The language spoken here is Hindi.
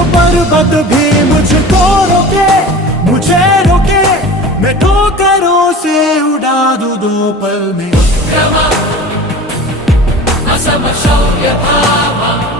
जो पर्वत भी मुझको रोके, मुझे रोके, मैं ठोकरों से उड़ा दूं 2 पल में। क्रम असम शौर्य भाव